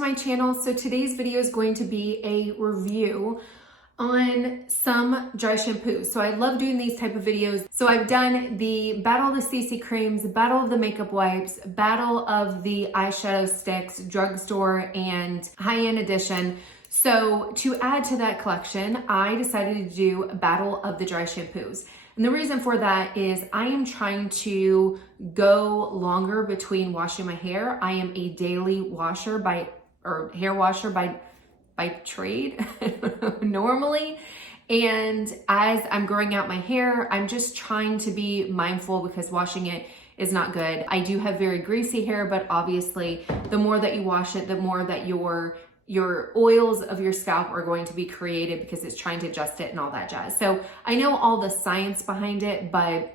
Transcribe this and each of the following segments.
to my channel. So today's video is going to be a review on some dry shampoos. So I love doing these type of videos. So I've done the Battle of the CC creams, Battle of the makeup wipes, Battle of the eyeshadow sticks, drugstore and high-end edition. So to add to that collection, I decided to do a Battle of the dry shampoos. And the reason for that is I am trying to go longer between washing my hair. I am a daily washer hair washer by trade normally. And as I'm growing out my hair, I'm just trying to be mindful because washing it is not good. I do have very greasy hair, but obviously the more that you wash it, the more that your oils of your scalp are going to be created because it's trying to adjust it and all that jazz. So I know all the science behind it, but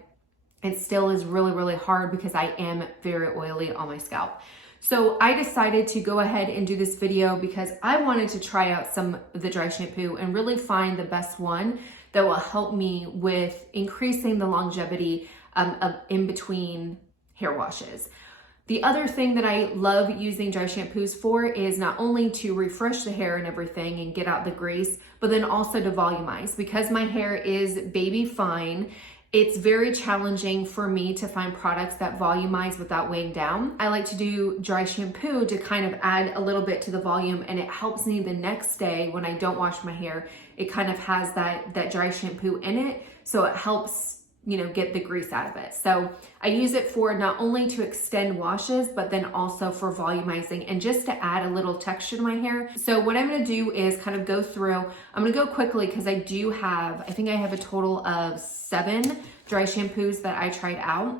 it still is really, really hard because I am very oily on my scalp. So I decided to go ahead and do this video because I wanted to try out some of the dry shampoo and really find the best one that will help me with increasing the longevity of in between hair washes. The other thing that I love using dry shampoos for is not only to refresh the hair and everything and get out the grease, but then also to volumize. Because my hair is baby fine, it's very challenging for me to find products that volumize without weighing down. I like to do dry shampoo to kind of add a little bit to the volume, and it helps me the next day when I don't wash my hair. It kind of has that dry shampoo in it, so it helps get the grease out of it. So I use it for not only to extend washes, but then also for volumizing and just to add a little texture to my hair. So what I'm gonna do is kind of go through, I'm gonna go quickly because I think I have a total of 7 dry shampoos that I tried out.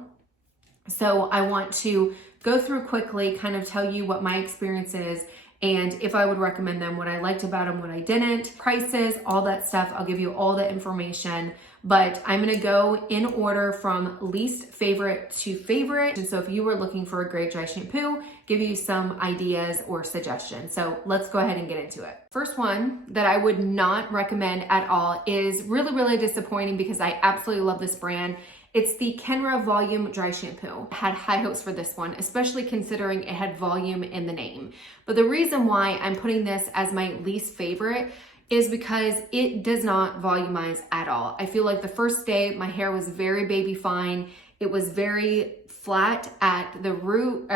So I want to go through quickly, kind of tell you what my experience is and if I would recommend them, what I liked about them, what I didn't, prices, all that stuff. I'll give you all the information, but I'm gonna go in order from least favorite to favorite. And so if you were looking for a great dry shampoo, give you some ideas or suggestions. So let's go ahead and get into it. First one that I would not recommend at all is really, really disappointing because I absolutely love this brand. It's the Kenra Volume Dry Shampoo. I had high hopes for this one, especially considering it had volume in the name. But the reason why I'm putting this as my least favorite is because it does not volumize at all. I feel like the first day my hair was very baby fine. It was very flat at the root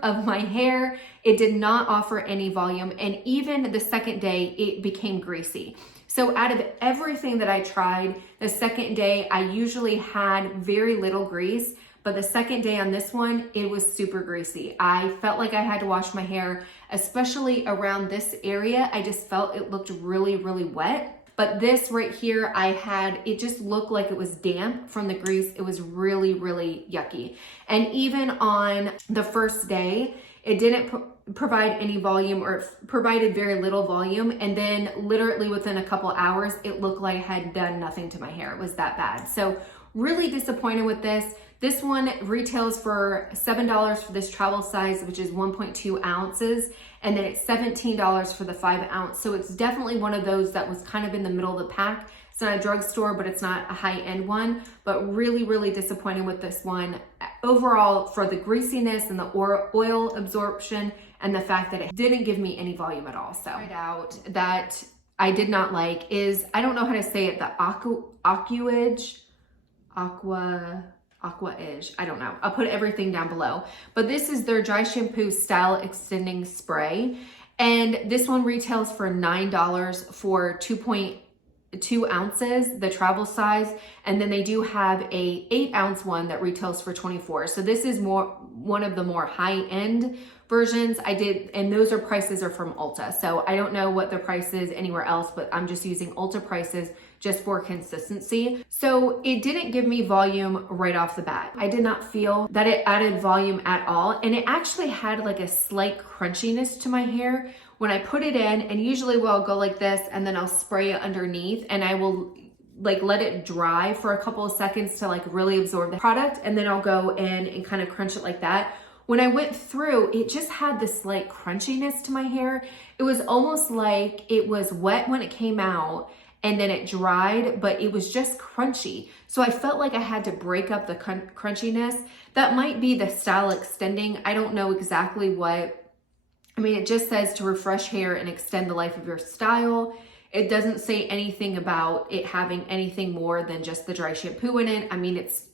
of my hair. It did not offer any volume. And even the second day, it became greasy. So out of everything that I tried, the second day, I usually had very little grease, but the second day on this one, it was super greasy. I felt like I had to wash my hair, especially around this area. I just felt it looked really, really wet. But this right here, it just looked like it was damp from the grease. It was really, really yucky. And even on the first day, it didn't provide any volume, or it provided very little volume. And then literally within a couple hours, it looked like I had done nothing to my hair. It was that bad. So really disappointed with this. This one retails for $7 for this travel size, which is 1.2 ounces. And then it's $17 for the 5 ounce. So it's definitely one of those that was kind of in the middle of the pack. It's not a drugstore, but it's not a high-end one, but really, really disappointed with this one. Overall, for the greasiness and the oil absorption and the fact that it didn't give me any volume at all. So out that I did not like is, I don't know how to say it, the Acuage Aqua, I don't know. I'll put everything down below. But this is their dry shampoo style extending spray. And this one retails for $9 for 2.2 ounces, the travel size. And then they do have a 8-ounce one that retails for $24. So this is one of the more high-end versions. And those prices are from Ulta. So I don't know what the price is anywhere else, but I'm just using Ulta prices just for consistency. So it didn't give me volume right off the bat. I did not feel that it added volume at all. And it actually had like a slight crunchiness to my hair when I put it in. And usually I'll go like this and then I'll spray it underneath and I will like let it dry for a couple of seconds to like really absorb the product. And then I'll go in and kind of crunch it like that. When I went through, it just had this slight crunchiness to my hair. It was almost like it was wet when it came out and then it dried, but it was just crunchy. So I felt like I had to break up the crunchiness. That might be the style extending. I don't know exactly what I mean, it just says to refresh hair and extend the life of your style. It doesn't say anything about it having anything more than just the dry shampoo in it. I mean, it's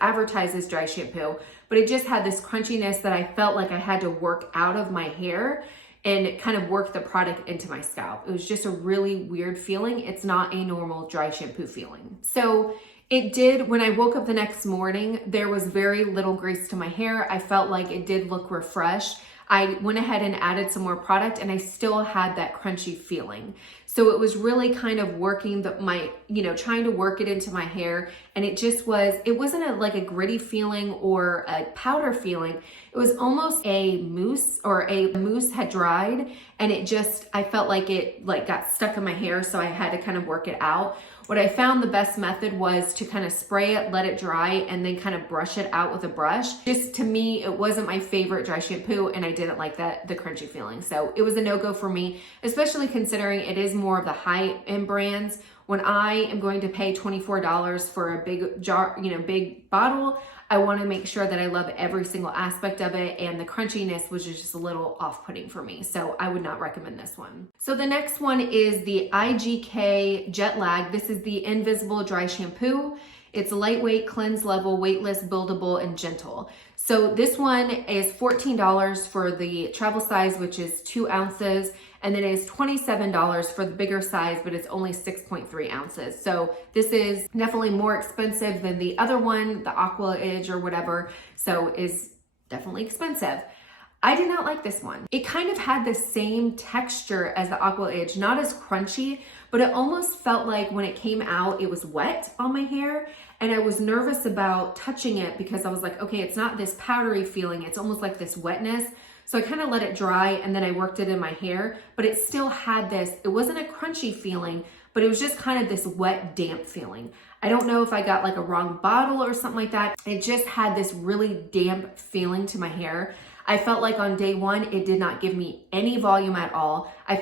advertised as dry shampoo, but it just had this crunchiness that I felt like I had to work out of my hair and kind of work the product into my scalp. It was just a really weird feeling. It's not a normal dry shampoo feeling. So it did, when I woke up the next morning, there was very little grease to my hair. I felt like it did look refreshed. I went ahead and added some more product and I still had that crunchy feeling. So it was really kind of working trying to work it into my hair. And it just was, it wasn't like a gritty feeling or a powder feeling. It was almost a mousse, or a mousse had dried, and I felt like it got stuck in my hair. So I had to kind of work it out. What I found the best method was to kind of spray it, let it dry, and then kind of brush it out with a brush. Just to me, it wasn't my favorite dry shampoo, and I didn't like the crunchy feeling. So it was a no-go for me, especially considering it is more of the high-end brands. When I am going to pay $24 for a big jar, big bottle, I want to make sure that I love every single aspect of it, and the crunchiness was just a little off-putting for me, so I would not recommend this one. So the next one is the IKG Jet Lag. This is the Invisible Dry Shampoo. It's lightweight, cleanse level, weightless, buildable, and gentle. So this one is $14 for the travel size, which is 2 ounces. And then it is $27 for the bigger size, but it's only 6.3 ounces. So this is definitely more expensive than the other one, the Aquage or whatever. So is definitely expensive. I did not like this one. It kind of had the same texture as the Aquage, not as crunchy, but it almost felt like when it came out, it was wet on my hair. And I was nervous about touching it because I was like, okay, it's not this powdery feeling. It's almost like this wetness. So I kind of let it dry and then I worked it in my hair, but it still had this, it wasn't a crunchy feeling, but it was just kind of this wet, damp feeling. I don't know if I got like a wrong bottle or something like that. It just had this really damp feeling to my hair. I felt like on day one, it did not give me any volume at all. I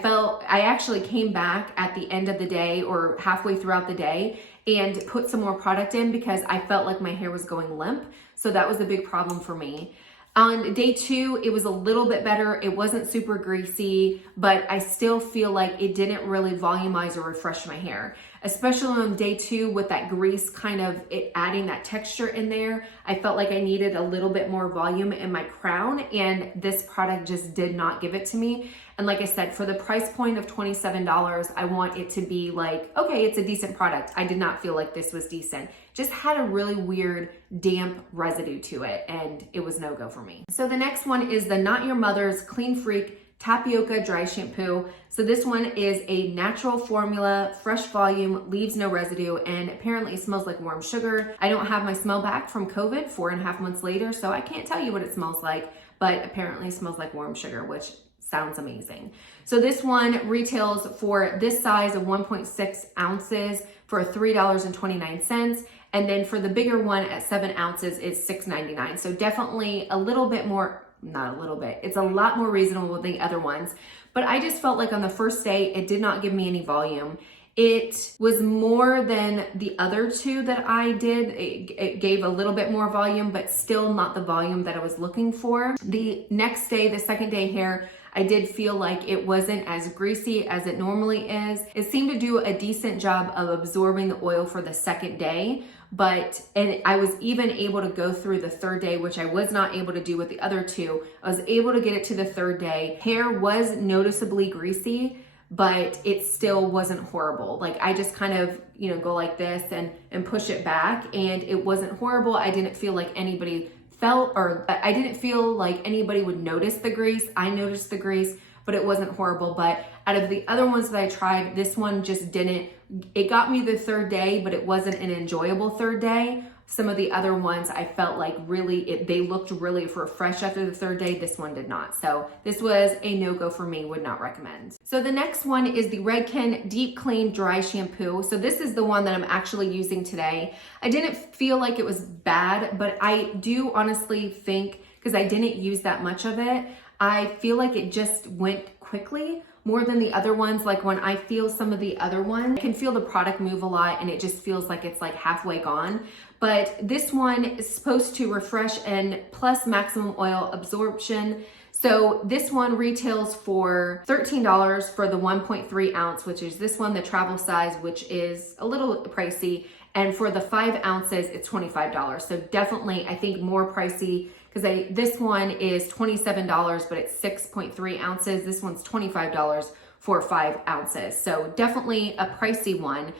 actually came back at the end of the day or halfway throughout the day and put some more product in because I felt like my hair was going limp. So that was a big problem for me. On day 2, it was a little bit better. It wasn't super greasy, but I still feel like it didn't really volumize or refresh my hair. Especially on day 2 with that grease kind of adding that texture in there, I felt like I needed a little bit more volume in my crown, and this product just did not give it to me. And like I said, for the price point of $27, I want it to be like, okay, it's a decent product. I did not feel like this was decent. Just had a really weird damp residue to it, and it was no-go for me. So the next one is the Not Your Mother's Clean Freak Tapioca Dry Shampoo. So this one is a natural formula, fresh volume, leaves no residue, and apparently it smells like warm sugar. I don't have my smell back from COVID 4.5 months later, so I can't tell you what it smells like, but apparently it smells like warm sugar, which sounds amazing. So this one retails for this size of 1.6 ounces for $3.29. And then for the bigger one at 7 ounces, it's $6.99. So definitely a little bit more, not a little bit, it's a lot more reasonable than the other ones. But I just felt like on the first day, it did not give me any volume. It was more than the other two that I did. It gave a little bit more volume, but still not the volume that I was looking for. The next day, the second day hair, I did feel like it wasn't as greasy as it normally is. It seemed to do a decent job of absorbing the oil for the second day, and I was even able to go through the third day, which I was not able to do with the other two. I was able to get it to the third day. Hair was noticeably greasy, but it still wasn't horrible. Like I just kind of, go like this and push it back, and it wasn't horrible. I didn't feel like anybody I didn't feel like anybody would notice the grease. I noticed the grease, but it wasn't horrible. But out of the other ones that I tried, this one just didn't. It got me the third day, but it wasn't an enjoyable third day. Some of the other ones I felt like they looked really fresh after the third day. This one did not. So this was a no-go for me, would not recommend. So the next one is the Redken Deep Clean Dry Shampoo. So this is the one that I'm actually using today. I didn't feel like it was bad, but I do honestly think, because I didn't use that much of it, I feel like it just went quickly more than the other ones. Like when I feel some of the other ones, I can feel the product move a lot and it just feels like it's like halfway gone. But this one is supposed to refresh and plus maximum oil absorption. So this one retails for $13 for the 1.3 ounce, which is this one, the travel size, which is a little pricey. And for the 5 ounces, it's $25. So definitely, I think more pricey, because this one is $27, but it's 6.3 ounces. This one's $25 for 5 ounces. So definitely a pricey one.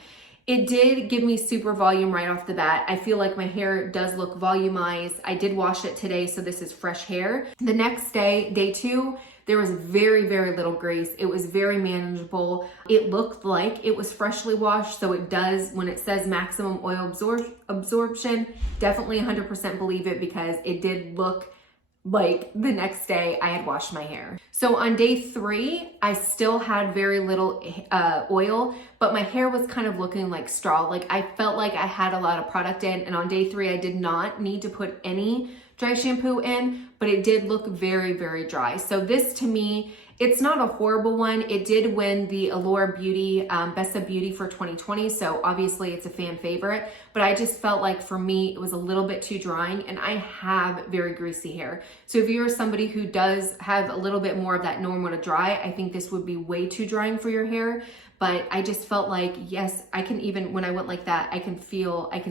It did give me super volume right off the bat. I feel like my hair does look volumized. I did wash it today, so this is fresh hair. The next day, day 2, there was very, very little grease. It was very manageable. It looked like it was freshly washed, so it does, when it says maximum oil absorption, definitely 100% believe it, because it did look like the next day I had washed my hair. So on day 3, I still had very little oil, but my hair was kind of looking like straw. Like I felt like I had a lot of product in, and on day 3, I did not need to put any dry shampoo in, but it did look very, very dry. So this, to me, it's not a horrible one. It did win the Allure Beauty, Best of Beauty for 2020. So obviously it's a fan favorite, but I just felt like for me, it was a little bit too drying, and I have very greasy hair. So if you're somebody who does have a little bit more of that normal to dry, I think this would be way too drying for your hair. But I just felt like, yes, I can, even when I went like that, I can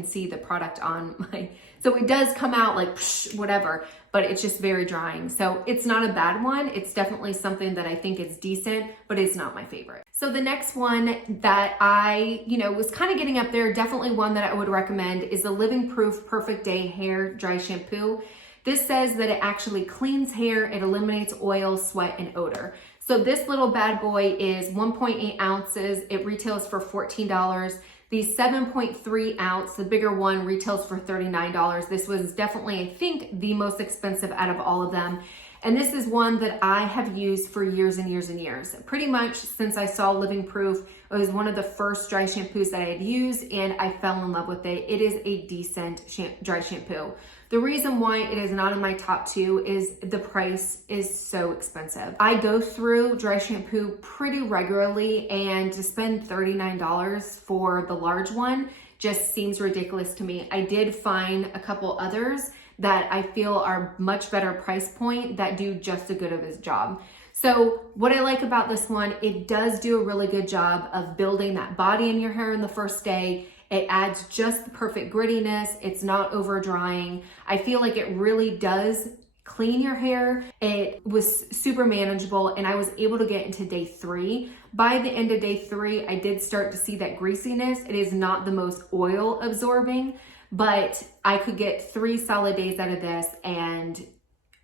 see the product on my, so it does come out like psh, whatever, but it's just very drying. So it's not a bad one. It's definitely something that I think is decent, but it's not my favorite. So the next one that I, was kind of getting up there, definitely one that I would recommend, is the Living Proof Perfect Day Hair Dry Shampoo. This says that it actually cleans hair, it eliminates oil, sweat, and odor. So this little bad boy is 1.8 ounces. It retails for $14. The 7.3 ounce, the bigger one, retails for $39. This was definitely, I think, the most expensive out of all of them. And this is one that I have used for years and years and years. Pretty much since I saw Living Proof, it was one of the first dry shampoos that I had used, and I fell in love with it. It is a decent dry shampoo. The reason why it is not in my top 2 is the price is so expensive. I go through dry shampoo pretty regularly, and to spend $39 for the large one just seems ridiculous to me. I did find a couple others that I feel are much better price point that do just as good of a job. So what I like about this one, it does do a really good job of building that body in your hair in the first day. It adds just the perfect grittiness. It's not over drying. I feel like it really does clean your hair. It was super manageable, and I was able to get into day 3. By the end of day 3, I did start to see that greasiness. It is not the most oil absorbing, but I could get 3 solid days out of this and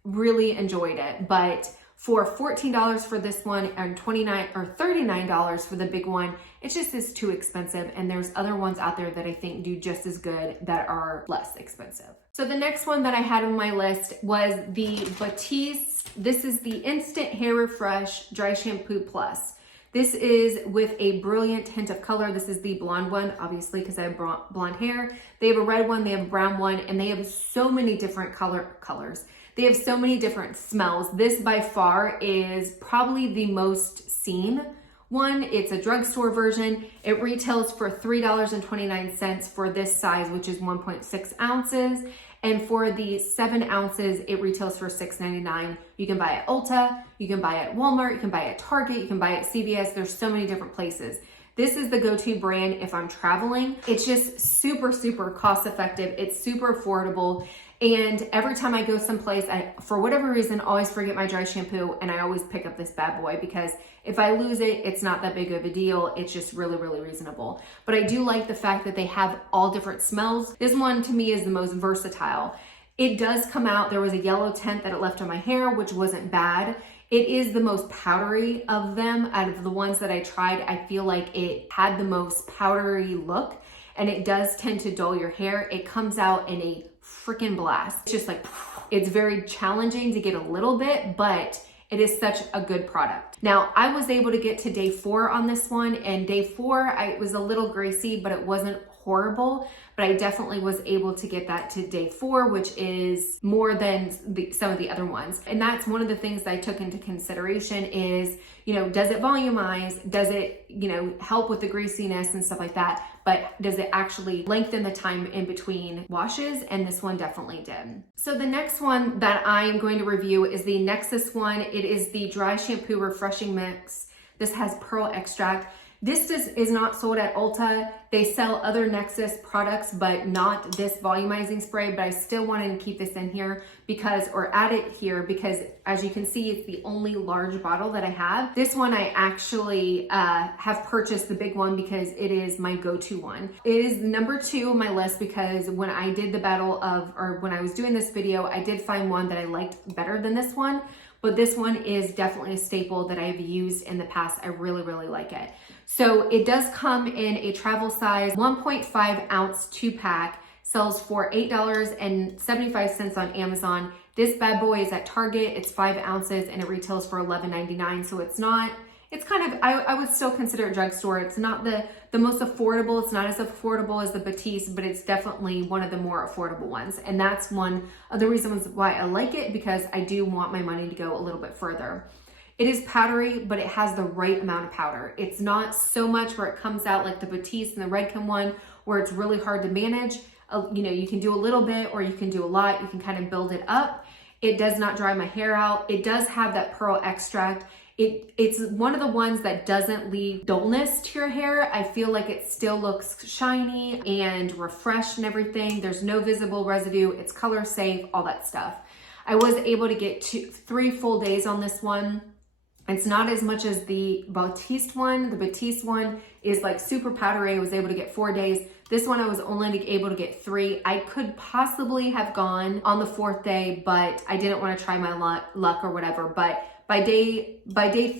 really enjoyed it. But for $14 for this one and $39 for the big one, it just is too expensive. And there's other ones out there that I think do just as good that are less expensive. So the next one that I had on my list was the Batiste. This is the Instant Hair Refresh Dry Shampoo Plus. This is with a brilliant hint of color. This is the blonde one, obviously, because I have blonde hair. They have a red one, they have a brown one, and they have so many different colors. They have so many different smells. This by far is probably the most seen one. It's a drugstore version. It retails for $3.29 for this size, which is 1.6 ounces. And for the 7 ounces, it retails for $6.99. You can buy it at Ulta, you can buy it at Walmart, you can buy it at Target, you can buy it at CVS. There's so many different places. This is the go-to brand if I'm traveling. It's just super, super cost effective. It's super affordable. And every time I go someplace, I, for whatever reason, always forget my dry shampoo, and I always pick up this bad boy because if I lose it, it's not that big of a deal. It's just really, really reasonable. But I do like the fact that they have all different smells. This one to me is the most versatile. It does come out, there was a yellow tint that it left on my hair, which wasn't bad. It is the most powdery of them. Out of the ones that I tried, I feel like it had the most powdery look, and it does tend to dull your hair. It comes out in a freaking blast. It's just like, it's very challenging to get a little bit, but it is such a good product. Now, I was able to get to day 4 on this one, and day 4, it was a little greasy, but it wasn't horrible, but I definitely was able to get that to day 4, which is more than some of the other ones. And that's one of the things that I took into consideration is, does it volumize? Does it, help with the greasiness and stuff like that? but does it actually lengthen the time in between washes? And this one definitely did. So the next one that I'm going to review is the Nexxus one. It is the Dry Shampoo Refreshing Mix. This has pearl extract. This is not sold at Ulta. They sell other Nexxus products, but not this volumizing spray, but I still wanted to keep this in here because, or add it here because as you can see, it's the only large bottle that I have. This one I actually have purchased the big one because it is my go-to one. It is number 2 on my list because when I did the battle of, or when I was doing this video, I did find one that I liked better than this one. But this one is definitely a staple that I've used in the past. I really, really like it. So it does come in a travel size 1.5 ounce 2-pack, sells for $8.75 on Amazon. This bad boy is at Target. It's 5 ounces and it retails for $11.99. So it's not, it's kind of, I would still consider it drugstore. It's not the most affordable. It's not as affordable as the Batiste, but it's definitely one of the more affordable ones. And that's one of the reasons why I like it, because I do want my money to go a little bit further. It is powdery, but it has the right amount of powder. It's not so much where it comes out like the Batiste and the Redken one, where it's really hard to manage. You know, you can do a little bit or you can do a lot. You can kind of build it up. It does not dry my hair out. It does have that pearl extract. It's one of the ones that doesn't leave dullness to your hair. I feel like it still looks shiny and refreshed and everything. There's no visible residue. It's color safe, all that stuff. I was able to get 3 full days on this one. It's not as much as the Batiste one. The Batiste one is like super powdery. I was able to get 4 days. This one I was only able to get 3. I could possibly have gone on the 4th day, but I didn't want to try my luck or whatever. But by day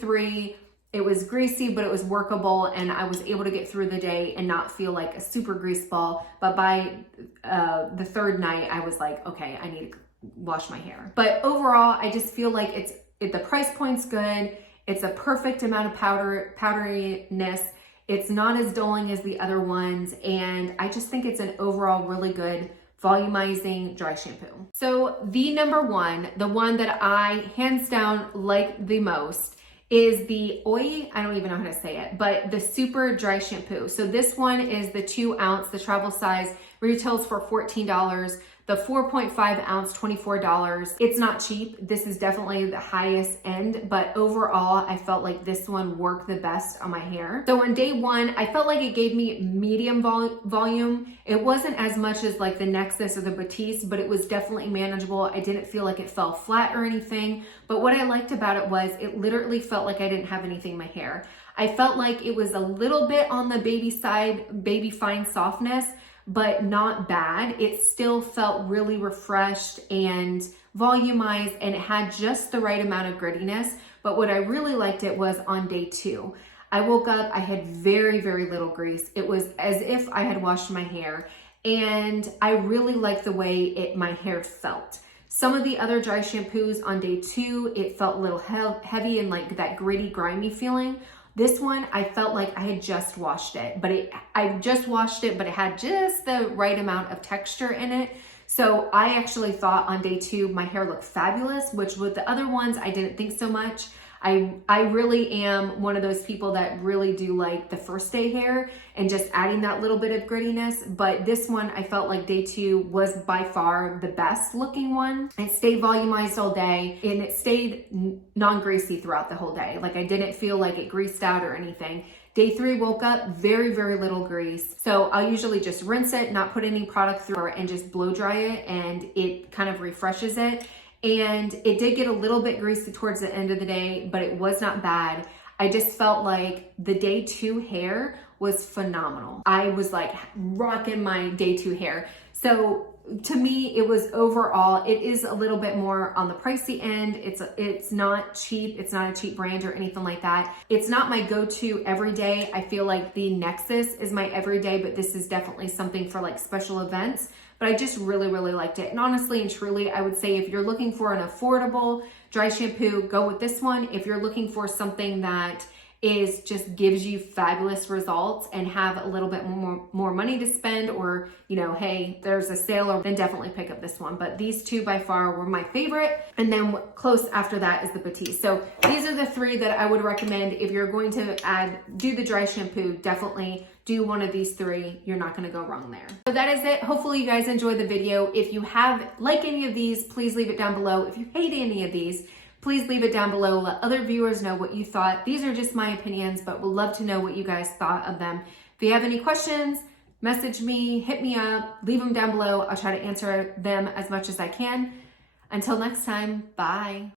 3, it was greasy, but it was workable, and I was able to get through the day and not feel like a super grease ball. But by the 3rd night, I was like, okay, I need to wash my hair. But overall, I just feel like the price point's good. It's a perfect amount of powderiness. It's not as dulling as the other ones, and I just think it's an overall really good volumizing dry shampoo. So the number 1, the one that I hands down like the most, is the Ouai, I don't even know how to say it, but the super dry shampoo. So this one is the 2 ounce, the travel size, retails for $14. The 4.5 ounce, $24. It's not cheap. This is definitely the highest end, but overall, I felt like this one worked the best on my hair. So on day 1, I felt like it gave me medium volume. It wasn't as much as like the Nexxus or the Batiste, but it was definitely manageable. I didn't feel like it fell flat or anything, but what I liked about it was it literally felt like I didn't have anything in my hair. I felt like it was a little bit on the baby side, baby fine softness, but not bad. It still felt really refreshed and volumized, and it had just the right amount of grittiness. But what I really liked it was on day 2. I woke up, I had very, very little grease. It was as if I had washed my hair, and I really liked the way my hair felt. Some of the other dry shampoos on day 2, it felt a little heavy and like that gritty, grimy feeling. This one, I felt like I had just washed it, but I just washed it, but it had just the right amount of texture in it. So I actually thought on day 2, my hair looked fabulous, which with the other ones, I didn't think so much. I really am one of those people that really do like the first day hair and just adding that little bit of grittiness. But this one, I felt like day 2 was by far the best looking one. It stayed volumized all day, and it stayed non-greasy throughout the whole day. Like I didn't feel like it greased out or anything. Day 3, woke up, very, very little grease. So I'll usually just rinse it, not put any product through it, and just blow dry it, and it kind of refreshes it. And it did get a little bit greasy towards the end of the day, but it was not bad. I just felt like the day 2 hair was phenomenal. I was like rocking my day 2 hair. So to me, it was overall, it is a little bit more on the pricey end. It's not cheap. It's not a cheap brand or anything like that. It's not my go-to every day. I feel like the Nexxus is my everyday, but this is definitely something for like special events. But I just really, really liked it. And honestly and truly, I would say if you're looking for an affordable dry shampoo, go with this one. If you're looking for something that just gives you fabulous results and have a little bit more money to spend, or, you know, hey, there's a sale, then definitely pick up this one. But these two by far were my favorite. And then close after that is the Batiste. So these are the three that I would recommend if you're going to do the dry shampoo. Definitely do one of these three. You're not going to go wrong there. So that is it. Hopefully you guys enjoyed the video. If you like any of these, please leave it down below. If you hate any of these, please leave it down below. Let other viewers know what you thought. These are just my opinions, but we'd love to know what you guys thought of them. If you have any questions, message me, hit me up, leave them down below. I'll try to answer them as much as I can. Until next time, bye.